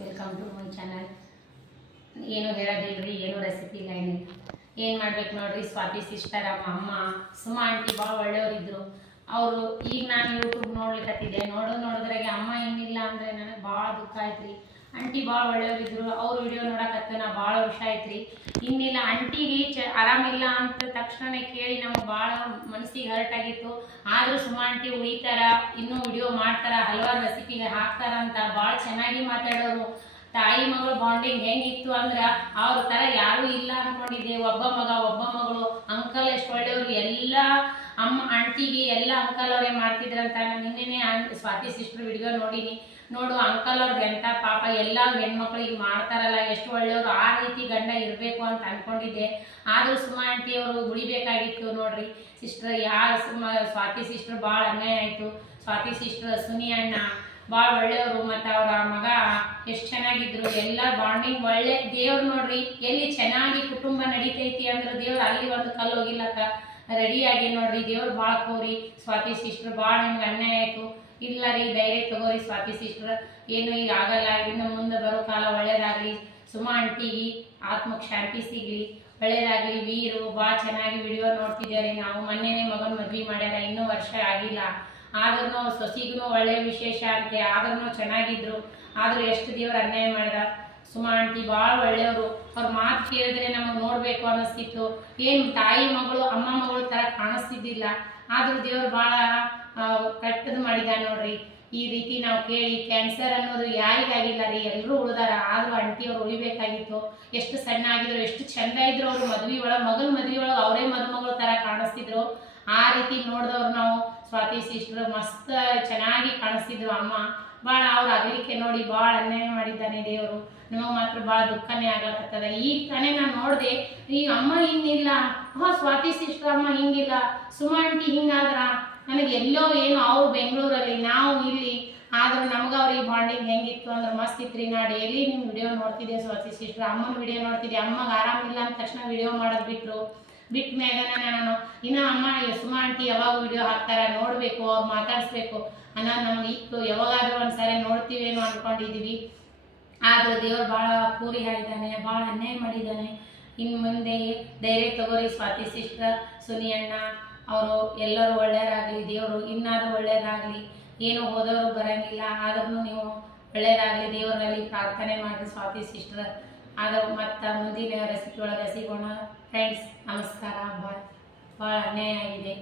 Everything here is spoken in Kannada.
Welcome to my channel. ಏನು ಹೇಳೋದಿಲ್ರಿ, ಏನು ರೆಸಿಪಿ ಇಲ್ಲ, ಏನಿಲ್ಲ. ಏನು ಮಾಡ್ಬೇಕು ನೋಡ್ರಿ, ಸ್ವಾತಿ ಸಿಸ್ಟರ್ ಅಮ್ಮ ಸುಮಾ ಆಂಟಿ ಭಾಳ ಒಳ್ಳೆಯವರಿದ್ರು. ಅವರು ಈಗ ನಾನು ಯೂಟ್ಯೂಬ್ ನೋಡ್ಲಿಕ್ಕತ್ತಿದ್ದೆ. ನೋಡಿದ್ರಾಗೆ ಅಮ್ಮ ಏನಿಲ್ಲ ಅಂದರೆ ನನಗೆ ಭಾಳ ದುಃಖ ಆಯ್ತು. ಆಂಟಿ ಭಾಳ ಒಳ್ಳೆಯವರಿದ್ರು. ಅವ್ರ ವಿಡಿಯೋ ನೋಡಕತ್ತ ನಾ ಭಾಳ ವರ್ಷ ಆಯ್ತು. ಇನ್ನಿಲ್ಲ ಆಂಟಿಗೆ ಆರಾಮಿಲ್ಲ ಅಂತ ತಕ್ಷಣನೇ ಕೇಳಿ ನಮಗೆ ಭಾಳ ಮನಸ್ಸಿಗೆ ಹರ್ಟ್ ಆಗಿತ್ತು. ಆದರೂ ಸುಮಾ ಆಂಟಿ ಉಳಿತಾರ, ಇನ್ನೂ ವಿಡಿಯೋ ಮಾಡ್ತಾರ, ಹಲವಾರು ರೆಸಿಪಿಗೆ ಹಾಕ್ತಾರ ಅಂತ ಭಾಳ ಚೆನ್ನಾಗಿ ಮಾತಾಡೋರು. ತಾಯಿ ಮಗಳು ಬಾಂಡಿಂಗ್ ಹೆಂಗಿತ್ತು ಅಂದ್ರೆ ಅವ್ರ ಥರ ಯಾರೂ ಇಲ್ಲ ಅಂದ್ಕೊಂಡಿದ್ದೆ. ಒಬ್ಬ ಮಗ ಒಬ್ಬ ಮಗಳು, ಅಂಕಲ್ ಎಷ್ಟು ಒಳ್ಳೆಯವರು. ಎಲ್ಲ ಅಮ್ಮ ಆಂಟಿಗೆ ಎಲ್ಲ ಅಂಕಲ್ ಅವರೇ ಮಾಡ್ತಿದ್ರಂತ. ನಾನು ನಿನ್ನೆನೇ ಸ್ವಾತಿ ಸಿಸ್ಟರ್ ವಿಡಿಯೋ ನೋಡು ಅಂಕಲ್ ಅವ್ರಿಗೆ ಎಂಥ ಪಾಪ ಎಲ್ಲ ಹೆಣ್ಮಕ್ಳಿಗೆ ಮಾಡ್ತಾರಲ್ಲ, ಎಷ್ಟು ಒಳ್ಳೆಯವರು. ಆ ರೀತಿ ಗಂಡ ಇರಬೇಕು ಅಂತ ಅಂದ್ಕೊಂಡಿದ್ದೆ. ಆದರೂ ಸುಮಾ ಆಂಟಿ ಅವರು ಉಳಿಬೇಕಾಗಿತ್ತು ನೋಡ್ರಿ ಸಿಸ್ಟರ್. ಸ್ವಾತಿ ಸಿಸ್ಟರ್ ಭಾಳ ಅನ್ಯಾಯ ಆಯಿತು. ಸ್ವಾತಿ ಸಿಸ್ಟರ್ ಸುನಿ ಅಣ್ಣ ಭಾಳ ಒಳ್ಳೆಯವರು, ಮತ್ತು ಅವರ ಮಗ ಎಷ್ಟು ಚೆನ್ನಾಗಿದ್ರು. ಎಲ್ಲ ಬಾಂಡಿಂಗ್ ಒಳ್ಳೆ. ದೇವ್ರು ನೋಡ್ರಿ ಎಲ್ಲಿ ಚೆನ್ನಾಗಿ ಕುಟುಂಬ ನಡೀತೈತಿ ಅಂದ್ರೆ ದೇವ್ರು ಅಲ್ಲಿ ಒಂದು ಕಲ್ಲು ಹೋಗಿಲ್ಲಕ್ಕ ರೆಡಿಯಾಗಿ ನೋಡ್ರಿ. ದೇವ್ರು ಭಾಳ ಕೋರಿ. ಸ್ವಾತಿ ಸಿಸ್ಟರ್ ಭಾಳ ನಿಮ್ಗೆ ಅನ್ಯಾಯ ಆಯಿತು. ಇಲ್ಲ ರೀ, ಧೈರ್ಯ ತಗೋರಿ ಸ್ವಾತಿ ಸಿಸ್ಟರ್, ಏನು ಈಗ ಆಗಲ್ಲ. ಇನ್ನು ಮುಂದೆ ಬರೋ ಕಾಲ ಒಳ್ಳೇದಾಗಲಿ. ಸುಮಾ ಆಂಟಿಗೆ ಆತ್ಮಕ್ಕೆ ಶಾಂತಿ ಸಿಗಲಿ, ಒಳ್ಳೇದಾಗಲಿ. ವೀರು ಭಾಳ ಚೆನ್ನಾಗಿ ವಿಡಿಯೋ ನೋಡ್ತಿದ್ದಾರೆ. ನಾವು ಮೊನ್ನೆನೇ ಮಗನ ಮದ್ವೆ ಮಾಡ್ಯಾರ, ಇನ್ನೂ ವರ್ಷ ಆಗಿಲ್ಲ. ಆದ್ರೂ ಸೊಸಿಗೂ ಒಳ್ಳೆ ವಿಶೇಷ ಅಂತೆ. ಆದ್ರೂ ಚೆನ್ನಾಗಿದ್ರು. ಆದರೂ ಎಷ್ಟು ದೇವ್ರು ಅನ್ಯಾಯ ಮಾಡಿದ. ಸುಮಾ ಆಂಟಿ ಭಾಳ ಒಳ್ಳೆಯವರು. ಅವ್ರ ಮಾತು ಕೇಳಿದ್ರೆ ನಮಗೆ ನೋಡಬೇಕು ಅನ್ನಿಸ್ತಿತ್ತು. ಏನು ತಾಯಿ ಮಗಳು ಅಮ್ಮ ಮಗಳು ಥರ ಕಾಣಿಸ್ತಿದ್ದಿಲ್ಲ. ಆದರೂ ದೇವ್ರು ಭಾಳ ಕೆಟ್ಟದ್ದು ಮಾಡಿದ ನೋಡ್ರಿ. ಈ ರೀತಿ ನಾವು ಕೇಳಿ ಕ್ಯಾನ್ಸರ್ ಅನ್ನೋದು ಯಾರಿಗಾಗಿಲ್ಲ ರೀ, ಎಲ್ಲರೂ ಉಳಿದಾರ. ಆದರೂ ಆಂಟಿಯವ್ರು ಉಳಿಬೇಕಾಗಿತ್ತು. ಎಷ್ಟು ಸಣ್ಣ ಆಗಿದ್ರು, ಎಷ್ಟು ಚೆಂದ ಇದ್ರು. ಅವರು ಮಗನ ಮದುವೆ ಒಳಗೆ ಅವರೇ ಮದುಮಗಳು ಥರ ಕಾಣಿಸ್ತಿದ್ರು. ಆ ರೀತಿ ನೋಡಿದವ್ರು ನಾವು. ಸ್ವಾತಿ ಸಿಸ್ಟರ್ ಮಸ್ತ್ ಚೆನ್ನಾಗಿ ಕಾಣಿಸ್ತಿದ್ರು. ಅಮ್ಮ ಭಾಳ ಅವ್ರು ಅಗಲಿಕೆ ನೋಡಿ ಭಾಳ ಅನ್ಯಾಯ ಮಾಡಿದ್ದಾನೆ ದೇವರು. ನಮಗೆ ಮಾತ್ರ ಭಾಳ ದುಃಖನೇ ಆಗ್ಲಕತ್ತದ. ಈಗ ತಾನೇ ನಾನು ನೋಡಿದೆ, ಈ ಅಮ್ಮ ಹಿಂಗಿಲ್ಲ, ಸ್ವಾತಿ ಸಿಸ್ಟರ್ ಅಮ್ಮ ಹಿಂಗಿಲ್ಲ, ಸುಮಾ ಆಂಟಿ ಹಿಂಗಾದ್ರ. ನನಗೆ ಎಲ್ಲೋ ಏನು ಅವ್ರು ಬೆಂಗಳೂರಲ್ಲಿ, ನಾವು ಇಲ್ಲಿ. ಆದ್ರೆ ನಮ್ಗೆ ಅವ್ರಿಗೆ ಬಾಂಡಿಂಗ್ ಹೆಂಗಿತ್ತು ಅಂದ್ರೆ ಮಸ್ತ್ ಇತ್ತು ರೀ. ನಾ ಡೈಲಿ ನಿಮ್ಮ ವಿಡಿಯೋ ನೋಡ್ತಿದ್ದೆ ಸ್ವಾತಿ ಸಿಸ್ಟರ್. ಅಮ್ಮನ ವಿಡಿಯೋ ನೋಡ್ತಿದ್ದೆ. ಅಮ್ಮಗೆ ಆರಾಮಿಲ್ಲ ಅಂದ ತಕ್ಷಣ ವಿಡಿಯೋ ಮಾಡೋದು ಬಿಟ್ಟ ಮೇಲೆ ನಾನು ಇನ್ನು ಅಮ್ಮ ಸುಮಾ ಆಂಟಿ ಯಾವಾಗ ವಿಡಿಯೋ ಹಾಕ್ತಾರ ನೋಡಬೇಕು, ಅವ್ರು ಮಾತಾಡಿಸ್ಬೇಕು ಅನ್ನೋದು ನಮ್ಗೆ ಇತ್ತು. ಯಾವಾಗಾದ್ರೂ ಒಂದ್ಸರಿ ನೋಡ್ತೀವೇನೋ ಅಂದ್ಕೊಂಡಿದ್ದೀವಿ. ಆದರೂ ದೇವ್ರು ಭಾಳ ಕೂರಿ ಹಾಕಿದ್ದಾನೆ, ಭಾಳ ಅನ್ಯಾಯ ಮಾಡಿದ್ದಾನೆ. ಇನ್ನು ಮುಂದೆ ಧೈರ್ಯ ತಗೋರಿ ಸ್ವಾತಿ ಸಿಸ್ಟರ್, ಸುನಿ ಅಣ್ಣ ಅವರು ಎಲ್ಲರೂ ಒಳ್ಳೆಯದಾಗಲಿ. ದೇವರು ಇನ್ನಾದರೂ ಒಳ್ಳೆಯದಾಗಲಿ. ಏನು ಹೋದವರು ಬರೋಂಗಿಲ್ಲ, ಆದ್ರೂ ನೀವು ಒಳ್ಳೆಯದಾಗಲಿ ದೇವರಲ್ಲಿ ಪ್ರಾರ್ಥನೆ ಮಾಡಿರಿ ಸ್ವಾತಿ ಸಿಸ್ಟರ್. ಆದರೂ ಮತ್ತು ಮುಂದಿನ ರೆಸಿಪಿ ಒಳಗೆ ಸಿಗೋಣ ಫ್ರೆಂಡ್ಸ್. ನಮಸ್ಕಾರ. ಭಾಳ ಅನ್ಯಾಯ ಆಗಿದೆ.